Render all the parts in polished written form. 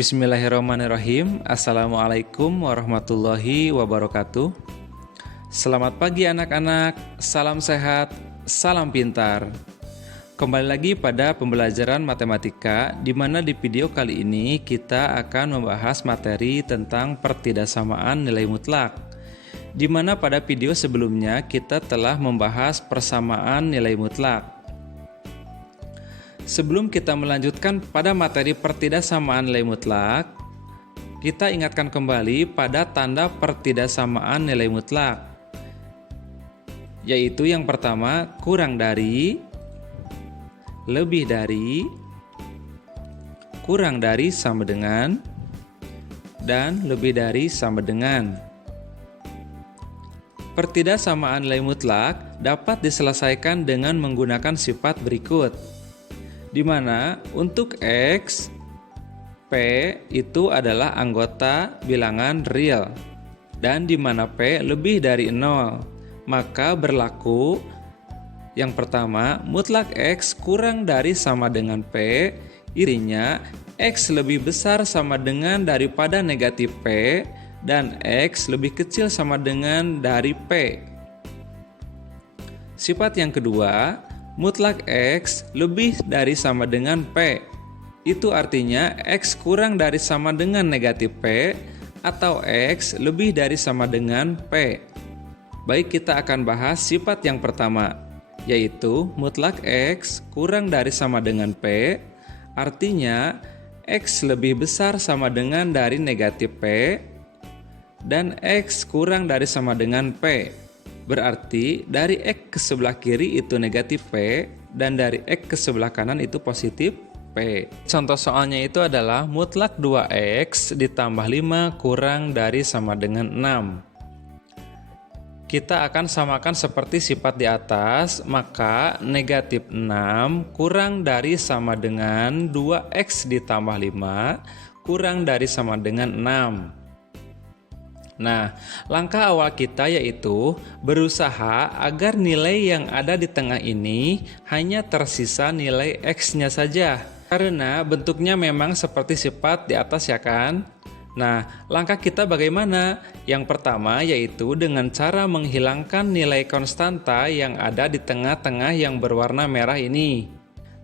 Bismillahirrahmanirrahim. Assalamualaikum warahmatullahi wabarakatuh. Selamat pagi anak-anak, salam sehat, salam pintar. Kembali lagi pada pembelajaran matematika, di mana di video kali ini kita akan membahas materi tentang pertidaksamaan nilai mutlak. Di mana pada video sebelumnya kita telah membahas persamaan nilai mutlak. Sebelum kita melanjutkan pada materi pertidaksamaan nilai mutlak, kita ingatkan kembali pada tanda pertidaksamaan nilai mutlak, yaitu yang pertama kurang dari, lebih dari, kurang dari sama dengan, dan lebih dari sama dengan. Pertidaksamaan nilai mutlak dapat diselesaikan dengan menggunakan sifat berikut, di mana untuk X, P itu adalah anggota bilangan real, dan di mana P lebih dari 0, maka berlaku yang pertama, mutlak X kurang dari sama dengan P, artinya X lebih besar sama dengan daripada negatif P, dan X lebih kecil sama dengan dari P. Sifat yang kedua, mutlak X lebih dari sama dengan P. Itu artinya X kurang dari sama dengan negatif P atau X lebih dari sama dengan P. Baik, kita akan bahas sifat yang pertama, yaitu mutlak X kurang dari sama dengan P, artinya X lebih besar sama dengan dari negatif P dan X kurang dari sama dengan P. Berarti dari X ke sebelah kiri itu negatif P dan dari X ke sebelah kanan itu positif P. Contoh soalnya itu adalah mutlak 2X ditambah 5 kurang dari sama dengan 6. Kita akan samakan seperti sifat di atas, maka negatif 6 kurang dari sama dengan 2X ditambah 5 kurang dari sama dengan 6. Nah, langkah awal kita yaitu berusaha agar nilai yang ada di tengah ini hanya tersisa nilai X-nya saja. Karena bentuknya memang seperti sifat di atas ya kan? Nah, langkah kita bagaimana? Yang pertama yaitu dengan cara menghilangkan nilai konstanta yang ada di tengah-tengah yang berwarna merah ini.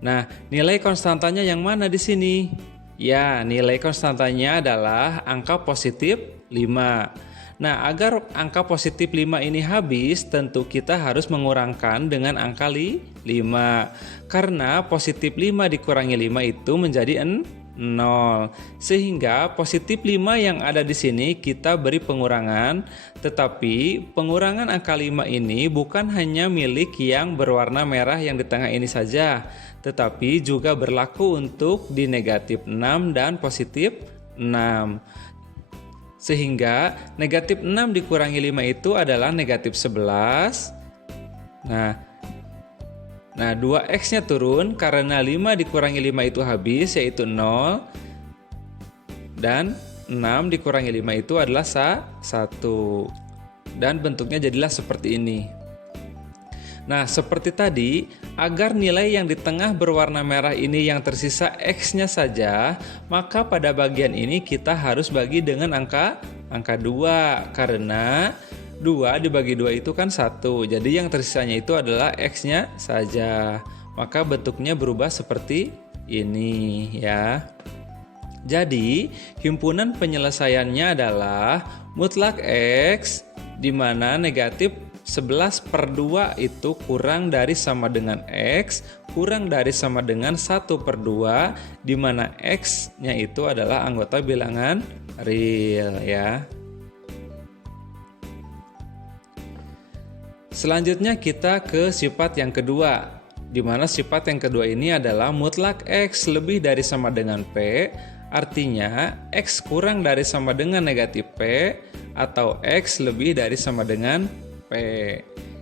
Nah, nilai konstantanya yang mana di sini? Ya, nilai konstantanya adalah angka positif 5. Nah, agar angka positif 5 ini habis, tentu kita harus mengurangkan dengan angka 5. Karena positif 5 dikurangi 5 itu menjadi 0. Sehingga positif 5 yang ada di sini kita beri pengurangan, tetapi pengurangan angka 5 ini bukan hanya milik yang berwarna merah yang di tengah ini saja, tetapi juga berlaku untuk di negatif 6 dan positif 6. Sehingga negatif 6 dikurangi 5 itu adalah negatif 11. Nah 2X-nya turun karena 5 dikurangi 5 itu habis, yaitu 0. Dan 6 dikurangi 5 itu adalah 1. Dan bentuknya jadilah seperti ini. Nah, seperti tadi, agar nilai yang di tengah berwarna merah ini yang tersisa X-nya saja, maka pada bagian ini kita harus bagi dengan angka 2, karena 2 dibagi 2 itu kan 1, jadi yang tersisanya itu adalah X-nya saja. Maka bentuknya berubah seperti ini ya. Jadi, himpunan penyelesaiannya adalah mutlak X di mana negatif 11/2 itu kurang dari sama dengan X kurang dari sama dengan 1/2, di mana X-nya itu adalah anggota bilangan real ya. Selanjutnya kita ke sifat yang kedua, di mana sifat yang kedua ini adalah mutlak X lebih dari sama dengan P, artinya X kurang dari sama dengan negatif P atau X lebih dari sama dengan P.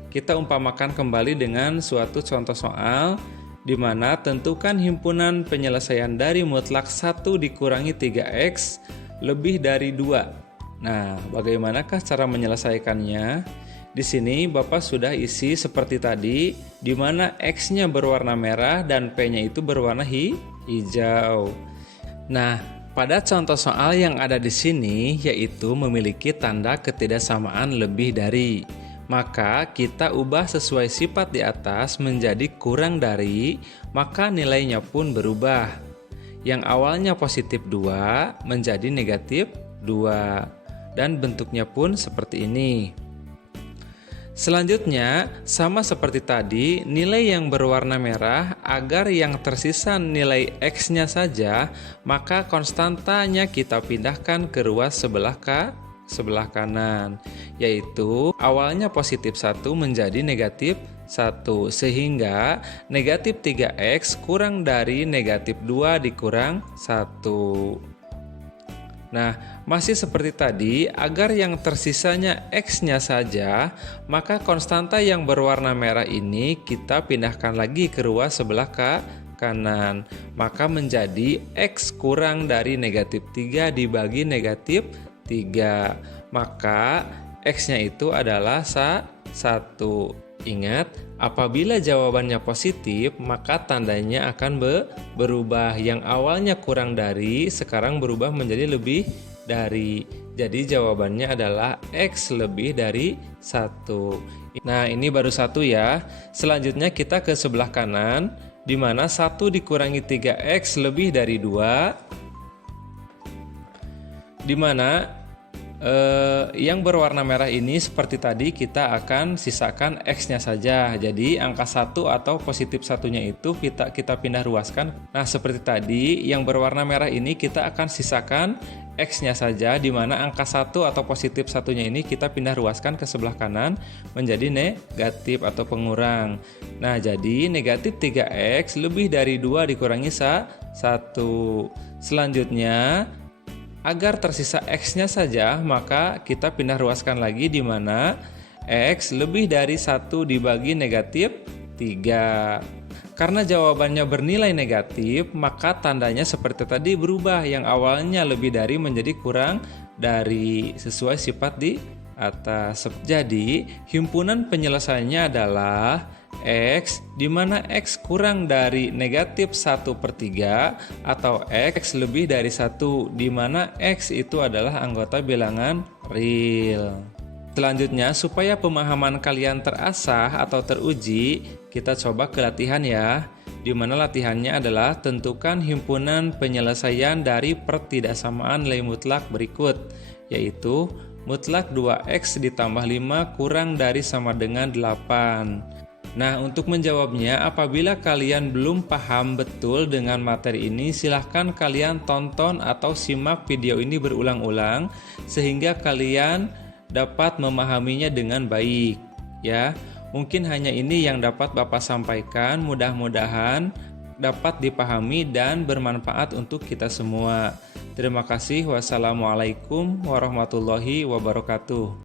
Kita umpamakan kembali dengan suatu contoh soal di mana tentukan himpunan penyelesaian dari mutlak 1 dikurangi 3X lebih dari 2. Nah, bagaimanakah cara menyelesaikannya? Di sini Bapak sudah isi seperti tadi, di mana X-nya berwarna merah dan P-nya itu berwarna hijau. Nah, Pada contoh soal yang ada di sini, yaitu memiliki tanda ketidaksamaan lebih dari. Maka kita ubah sesuai sifat di atas menjadi kurang dari, maka nilainya pun berubah. Yang awalnya positif 2 menjadi negatif 2. Dan bentuknya pun seperti ini. Selanjutnya, sama seperti tadi, nilai yang berwarna merah agar yang tersisa nilai X-nya saja, maka konstantanya kita pindahkan ke ruas sebelah kanan, yaitu awalnya positif 1 menjadi negatif 1, sehingga negatif 3X kurang dari negatif 2 dikurang 1. Nah, masih seperti tadi, agar yang tersisanya X-nya saja, maka konstanta yang berwarna merah ini kita pindahkan lagi ke ruas sebelah kanan. Maka menjadi X kurang dari negatif 3 dibagi negatif 3. Maka X-nya itu adalah 1. Ingat, apabila jawabannya positif, maka tandanya akan berubah. Yang awalnya kurang dari, sekarang berubah menjadi lebih dari. Jadi jawabannya adalah X lebih dari 1. Nah, ini baru 1 ya. Selanjutnya kita ke sebelah kanan, di mana 1 dikurangi 3X lebih dari 2, di mana yang berwarna merah ini seperti tadi kita akan sisakan X-nya saja. Jadi angka 1 atau positif satunya itu kita pindah ruaskan. Nah, seperti tadi yang berwarna merah ini kita akan sisakan X-nya saja, di mana angka 1 atau positif satunya ini kita pindah ruaskan ke sebelah kanan menjadi negatif atau pengurang. Nah, jadi negatif 3X lebih dari 2 dikurangi 1. Selanjutnya, agar tersisa X-nya saja, maka kita pindah ruaskan lagi, di mana X lebih dari 1 dibagi negatif 3. Karena jawabannya bernilai negatif, maka tandanya seperti tadi berubah. Yang awalnya lebih dari menjadi kurang dari, sesuai sifat di atas. Jadi, himpunan penyelesaiannya adalah X, di mana X kurang dari negatif 1/3 atau X lebih dari 1, di mana X itu adalah anggota bilangan real. Selanjutnya, supaya pemahaman kalian terasah atau teruji, kita coba ke latihan ya, di mana latihannya adalah tentukan himpunan penyelesaian dari pertidaksamaan nilai mutlak berikut, yaitu mutlak 2X ditambah 5 kurang dari sama dengan 8. Nah, untuk menjawabnya, apabila kalian belum paham betul dengan materi ini, silahkan kalian tonton atau simak video ini berulang-ulang sehingga kalian dapat memahaminya dengan baik. Ya, mungkin hanya ini yang dapat Bapak sampaikan. Mudah-mudahan dapat dipahami dan bermanfaat untuk kita semua. Terima kasih. Wassalamualaikum warahmatullahi wabarakatuh.